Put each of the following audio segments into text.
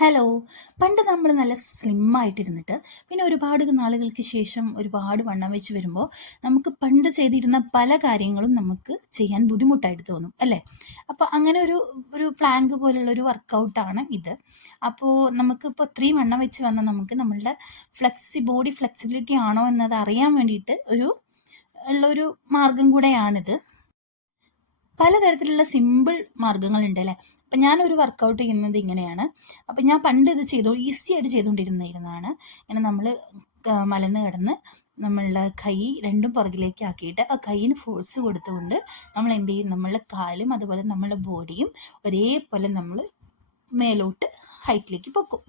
Hello. പണ്ട് നമ്മൾ നല്ല സ്ലിം ആയിട്ടിരുന്നിട്ട് പിന്നെ ഒരുപാട് നാളുകൾക്ക് ശേഷം ഒരുപാട് വണ്ണം വെച്ച് വരുമ്പോൾ നമുക്ക് പണ്ട് ചെയ്തിരുന്ന പല കാര്യങ്ങളും നമുക്ക് ചെയ്യാൻ ബുദ്ധിമുട്ടായിട്ട് തോന്നും അല്ലേ? അപ്പോൾ അങ്ങനെ ഒരു ഒരു പ്ലാങ്ക് പോലുള്ള ഒരു വർക്കൗട്ടാണ് ഇത്. അപ്പോൾ നമുക്കിപ്പോൾ ഇത്രയും വണ്ണം വെച്ച് വന്നാൽ നമുക്ക് നമ്മളുടെ ബോഡി ഫ്ലെക്സിബിലിറ്റി ആണോ എന്നത് അറിയാൻ വേണ്ടിയിട്ട് ഉള്ളൊരു മാർഗം കൂടെയാണിത്. പലതരത്തിലുള്ള സിമ്പിൾ മാർഗ്ഗങ്ങളുണ്ട് അല്ലേ? അപ്പം ഞാനൊരു വർക്കൗട്ട് ചെയ്യുന്നത് ഇങ്ങനെയാണ്. അപ്പം ഞാൻ പണ്ട് ഇത് ഈസി ആയിട്ട് ചെയ്തുകൊണ്ടിരുന്നതാണ്. ഇങ്ങനെ നമ്മൾ മലന്ന് കിടന്ന് നമ്മളുടെ കൈ രണ്ടും പുറകിലേക്ക് ആക്കിയിട്ട് ആ കൈയിന് ഫോഴ്സ് കൊടുത്തുകൊണ്ട് നമ്മൾ എന്ത് ചെയ്യും, നമ്മളുടെ കാലും അതുപോലെ നമ്മളുടെ ബോഡിയും ഒരേപോലെ നമ്മൾ മേലോട്ട് ഹൈറ്റിലേക്ക് പൊക്കും.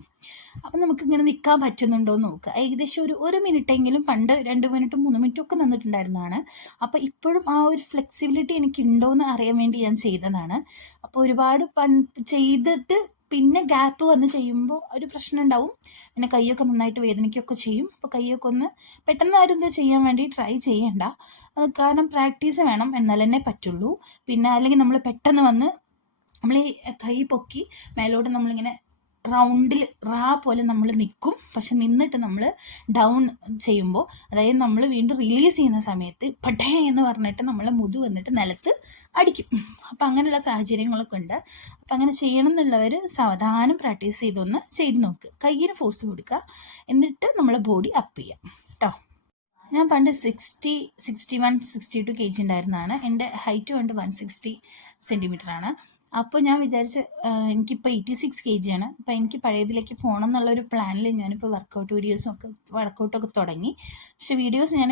അപ്പം നമുക്കിങ്ങനെ നിൽക്കാൻ പറ്റുന്നുണ്ടോ എന്ന് നോക്കുക. ഏകദേശം ഒരു മിനിറ്റെങ്കിലും, പണ്ട് 2 മിനിറ്റും 3 മിനിറ്റും ഒക്കെ നിന്നിട്ടുണ്ടായിരുന്നതാണ്. അപ്പോൾ ഇപ്പോഴും ആ ഒരു ഫ്ലെക്സിബിലിറ്റി എനിക്കുണ്ടോ എന്ന് അറിയാൻ വേണ്ടി ഞാൻ ചെയ്തതാണ്. അപ്പോൾ ഒരുപാട് ചെയ്തിട്ട് പിന്നെ ഗ്യാപ്പ് വന്ന് ചെയ്യുമ്പോൾ ഒരു പ്രശ്നം ഉണ്ടാവും. പിന്നെ കൈയൊക്കെ നന്നായിട്ട് വേദനിക്കുകയൊക്കെ ചെയ്യും. അപ്പോൾ കൈയൊക്കെ ഒന്ന് പെട്ടെന്ന് ആരും ഇത് ചെയ്യാൻ വേണ്ടി ട്രൈ ചെയ്യണ്ട. കാരണം പ്രാക്ടീസ് വേണം, എന്നാൽ തന്നെ പറ്റുള്ളൂ. പിന്നെ അല്ലെങ്കിൽ നമ്മൾ പെട്ടെന്ന് വന്ന് നമ്മൾ ഈ കൈ പൊക്കി മേലോട്ട് നമ്മളിങ്ങനെ റൗണ്ടിൽ പോലെ നമ്മൾ നിൽക്കും. പക്ഷെ നിന്നിട്ട് നമ്മൾ ഡൗൺ ചെയ്യുമ്പോൾ, അതായത് നമ്മൾ വീണ്ടും റിലീസ് ചെയ്യുന്ന സമയത്ത് പട്ടേ എന്ന് പറഞ്ഞിട്ട് നമ്മൾ വന്നിട്ട് നിലത്ത് അടിക്കും. അപ്പം അങ്ങനെയുള്ള സാഹചര്യങ്ങളൊക്കെ ഉണ്ട്. അപ്പം അങ്ങനെ ചെയ്യണം എന്നുള്ളവർ സാവധാനം പ്രാക്ടീസ് ചെയ്തൊന്ന് ചെയ്ത് നോക്ക്. കയ്യിന് ഫോഴ്സ് കൊടുക്കുക, എന്നിട്ട് നമ്മളെ ബോഡി അപ്പ് ചെയ്യാം കേട്ടോ. ഞാൻ പണ്ട് 61-62 kg ഉണ്ടായിരുന്നതാണ്. എൻ്റെ ഹൈറ്റ് കൊണ്ട് 160 സെൻറ്റിമീറ്ററാണ്. അപ്പോൾ ഞാൻ വിചാരിച്ച് എനിക്കിപ്പോൾ 86 kg ആണ്. അപ്പോൾ എനിക്ക് പഴയതിലേക്ക് പോകണം എന്നുള്ളൊരു പ്ലാനിൽ ഞാനിപ്പോൾ വർക്കൗട്ടൊക്കെ തുടങ്ങി. പക്ഷെ വീഡിയോസ് ഞാൻ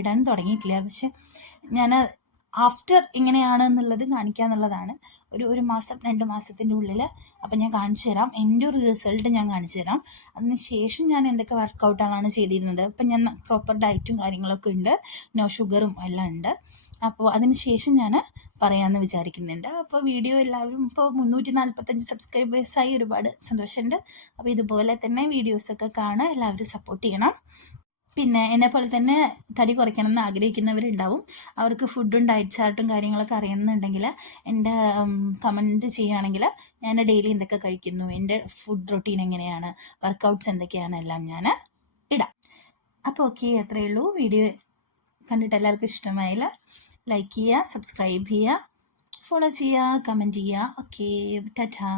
ഇടാനും തുടങ്ങിയിട്ടില്ല. പക്ഷെ ഞാൻ ആഫ്റ്റർ എങ്ങനെയാണ് എന്നുള്ളത് കാണിക്കുക എന്നുള്ളതാണ്. ഒരു മാസം 2 മാസത്തിൻ്റെ ഉള്ളിൽ അപ്പം ഞാൻ കാണിച്ചു തരാം. എൻ്റെ ഒരു റിസൾട്ട് ഞാൻ കാണിച്ചു തരാം. അതിന് ശേഷം ഞാൻ എന്തൊക്കെ വർക്കൗട്ടാണ് ചെയ്തിരുന്നത്. അപ്പം ഞാൻ പ്രോപ്പർ ഡയറ്റും കാര്യങ്ങളൊക്കെ ഉണ്ട്, നോ ഷുഗറും എല്ലാം ഉണ്ട്. അപ്പോൾ അതിന് ശേഷം ഞാൻ പറയാമെന്ന് വിചാരിക്കുന്നുണ്ട്. അപ്പോൾ വീഡിയോ എല്ലാവരും ഇപ്പോൾ 345 സബ്സ്ക്രൈബേഴ്സായി, ഒരുപാട് സന്തോഷമുണ്ട്. അപ്പോൾ ഇതുപോലെ തന്നെ വീഡിയോസൊക്കെ കാണാൻ എല്ലാവരും സപ്പോർട്ട് ചെയ്യണം. പിന്നെ എന്നെപ്പോലെ തന്നെ തടി കുറയ്ക്കണം എന്ന് ആഗ്രഹിക്കുന്നവരുണ്ടാവും. അവർക്ക് ഫുഡും ഡയറ്റ് ചാർട്ടും കാര്യങ്ങളൊക്കെ അറിയണമെന്നുണ്ടെങ്കിൽ എൻ്റെ കമൻറ്റ് ചെയ്യുകയാണെങ്കിൽ ഞാൻ ഡെയിലി എന്തൊക്കെ കഴിക്കുന്നു, എൻ്റെ ഫുഡ് റൊട്ടീൻ എങ്ങനെയാണ്, വർക്കൗട്ട്സ് എന്തൊക്കെയാണ്, എല്ലാം ഞാൻ ഇടാം. അപ്പോൾ ഓക്കെ, അത്രയേ ഉള്ളൂ. വീഡിയോ കണ്ടിട്ട് എല്ലാവർക്കും ഇഷ്ടമായാൽ ലൈക്ക് ചെയ്യുക, സബ്സ്ക്രൈബ് ചെയ്യുക, ഫോളോ ചെയ്യുക, കമൻറ്റ് ചെയ്യുക. ഓക്കെ, ടാറ്റാ.